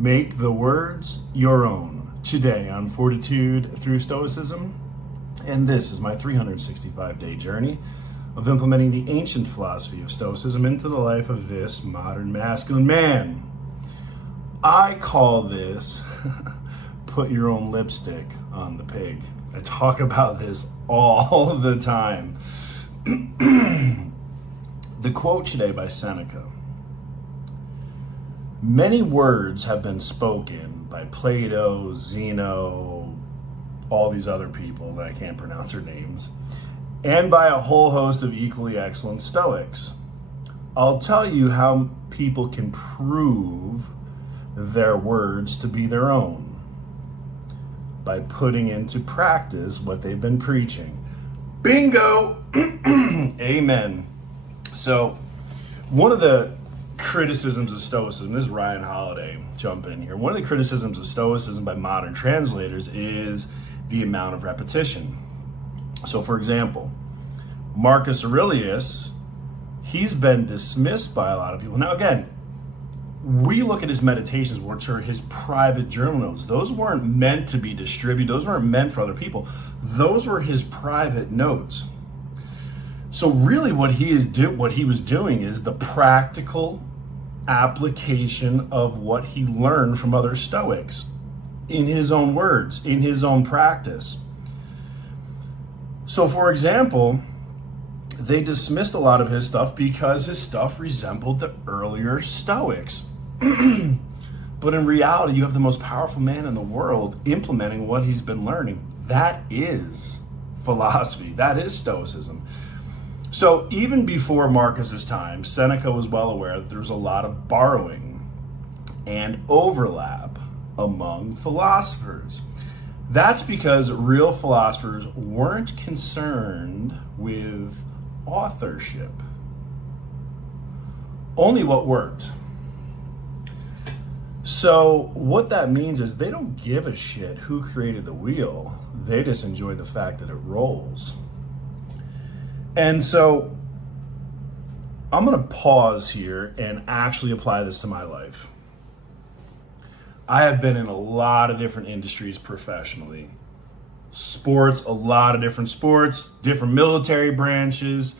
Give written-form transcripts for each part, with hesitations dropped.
Make the words your own. Today on Fortitude Through Stoicism, and this is my 365-day journey of implementing the ancient philosophy of Stoicism into the life of this modern masculine man. I call this put your own lipstick on the pig. I talk about this all the time. The quote today by Seneca. Many words have been spoken by Plato, Zeno, all these other people that I can't pronounce their names, and by a whole host of equally excellent Stoics. I'll tell you how people can prove their words to be their own by putting into practice what they've been preaching. Bingo! Amen. So, one of the criticisms of Stoicism, this is Ryan Holiday jumping in here. One of the criticisms of Stoicism by modern translators is the amount of repetition. So, for example, Marcus Aurelius, he's been dismissed by a lot of people. Now, again, we look at his meditations, which are his private journal notes. Those weren't meant to be distributed. Those weren't meant for other people. Those were his private notes. So really what he was doing is the practical application of what he learned from other Stoics in his own words, in his own practice. So for example, they dismissed a lot of his stuff because his stuff resembled the earlier Stoics. But in reality, you have the most powerful man in the world implementing what he's been learning. That is philosophy. That is Stoicism. So even before Marcus's time, Seneca was well aware that there was a lot of borrowing and overlap among philosophers. That's because real philosophers weren't concerned with authorship. Only what worked. So what that means is they don't give a shit who created the wheel. They just enjoy the fact that it rolls. And so I'm going to pause here and actually apply this to my life. I have been in a lot of different industries professionally. Sports, a lot of different sports, different military branches.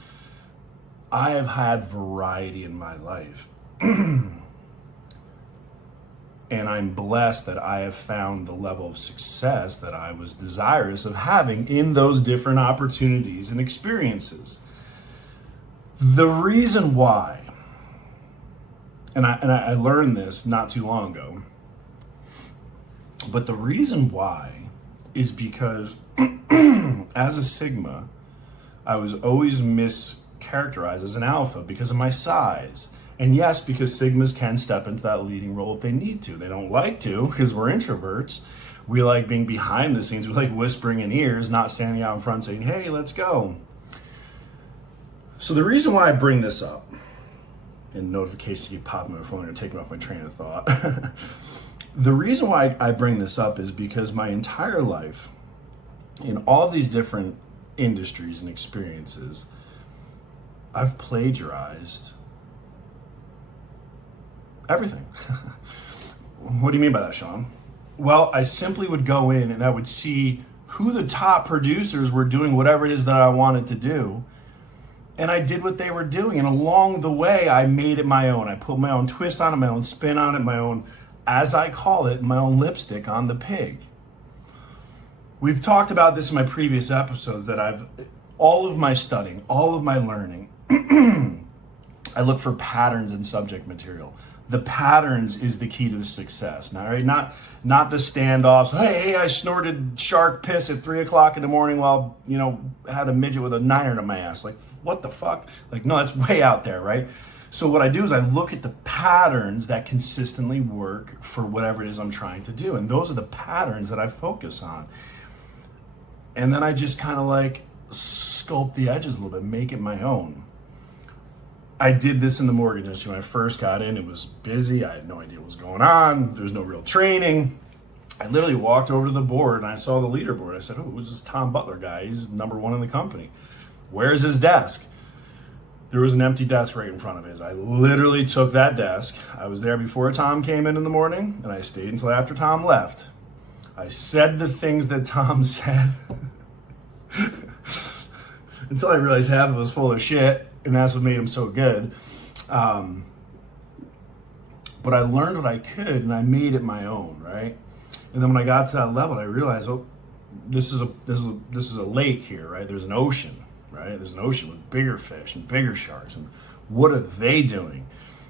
I have had variety in my life. And I'm blessed that I have found the level of success that I was desirous of having in those different opportunities and experiences. The reason why, and I learned this not too long ago, but the reason why is because as a Sigma, I was always mischaracterized as an Alpha because of my size. And yes, because Sigmas can step into that leading role if they need to. They don't like to because we're introverts. We like being behind the scenes. We like whispering in ears, not standing out in front saying, hey, let's go. So the reason why I bring this up, and notifications keep popping on my phone and taking me off my train of thought. The reason why I bring this up is because my entire life, in all of these different industries and experiences, I've plagiarized everything. What do you mean by that, Shawn? Well, I simply would go in and I would see who the top producers were doing whatever it is that I wanted to do. And I did what they were doing. And along the way, I made it my own. I put my own twist on it, my own spin on it, my own, as I call it, my own lipstick on the pig. We've talked about this in my previous episodes that all of my studying, all of my learning, I look for patterns in subject material. The patterns is the key to the success. Now, right? Not the standoffs. Hey, I snorted shark piss at 3:00 in the morning while, had a midget with a niner to my ass. Like, what the fuck? Like, no, that's way out there, right? So what I do is I look at the patterns that consistently work for whatever it is I'm trying to do. And those are the patterns that I focus on. And then I just kind of like sculpt the edges a little bit, make it my own. I did this in the mortgage industry when I first got in. It was busy. I had no idea what was going on. There was no real training. I literally walked over to the board and I saw the leaderboard. I said, oh, who's this Tom Butler guy? He's number one in the company. Where's his desk? there was an empty desk right in front of his. I literally took that desk. I was there before Tom came in the morning, and I stayed until after Tom left. I said the things that Tom said until I realized half of it was full of shit, and that's what made him so good. But I learned what I could, and I made it my own, right? And then when I got to that level, I realized, oh, this is a lake here, right? There's an ocean, right? There's an ocean with bigger fish and bigger sharks, and what are they doing?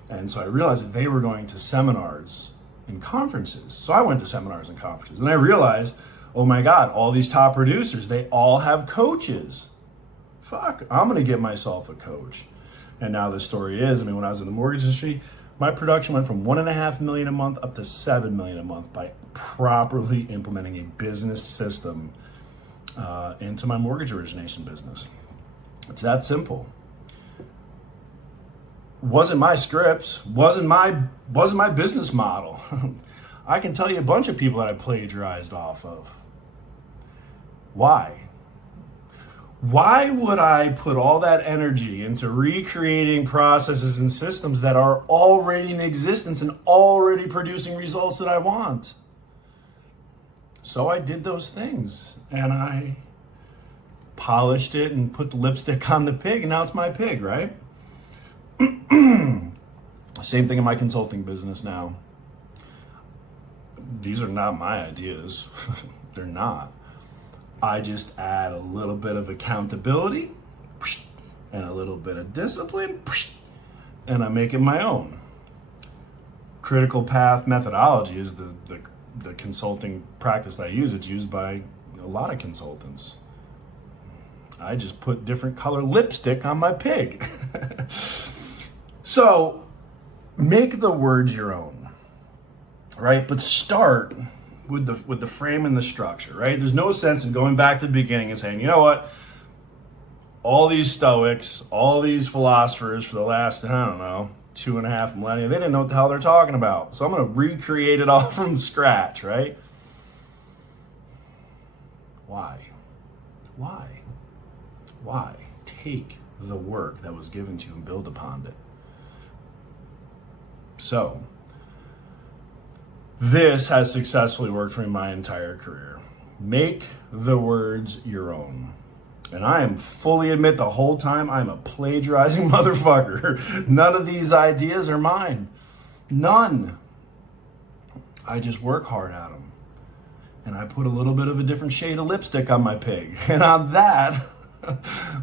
And so I realized that they were going to seminars and conferences. So I went to seminars and conferences, and I realized, oh my God, all these top producers, they all have coaches. Fuck, I'm gonna get myself a coach. And now the story is, when I was in the mortgage industry, my production went from $1.5 million a month up to $7 million a month by properly implementing a business system into my mortgage origination business. It's that simple. Wasn't my scripts, wasn't my business model. I can tell you a bunch of people that I plagiarized off of. Why? Why would I put all that energy into recreating processes and systems that are already in existence and already producing results that I want? So I did those things, and I polished it and put the lipstick on the pig, and now it's my pig, right? Same thing in my consulting business now. These are not my ideas. They're not. I just add a little bit of accountability and a little bit of discipline, and I make it my own. Critical path methodology is the consulting practice that I use. It's used by a lot of consultants. I just put different color lipstick on my pig. So make the words your own, right? But start with the frame and the structure, right? There's no sense in going back to the beginning and saying, you know what, all these Stoics, all these philosophers for the last, 2.5 millennia, they didn't know what the hell they're talking about. So I'm going to recreate it all from scratch, right? Why? Take the work that was given to you and build upon it. So, this has successfully worked for me my entire career. Make the words your own. And I am fully admit the whole time I'm a plagiarizing motherfucker. None of these ideas are mine. None. I just work hard at them. And I put a little bit of a different shade of lipstick on my pig. And on that,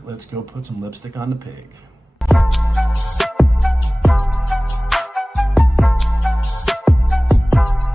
let's go put some lipstick on the pig.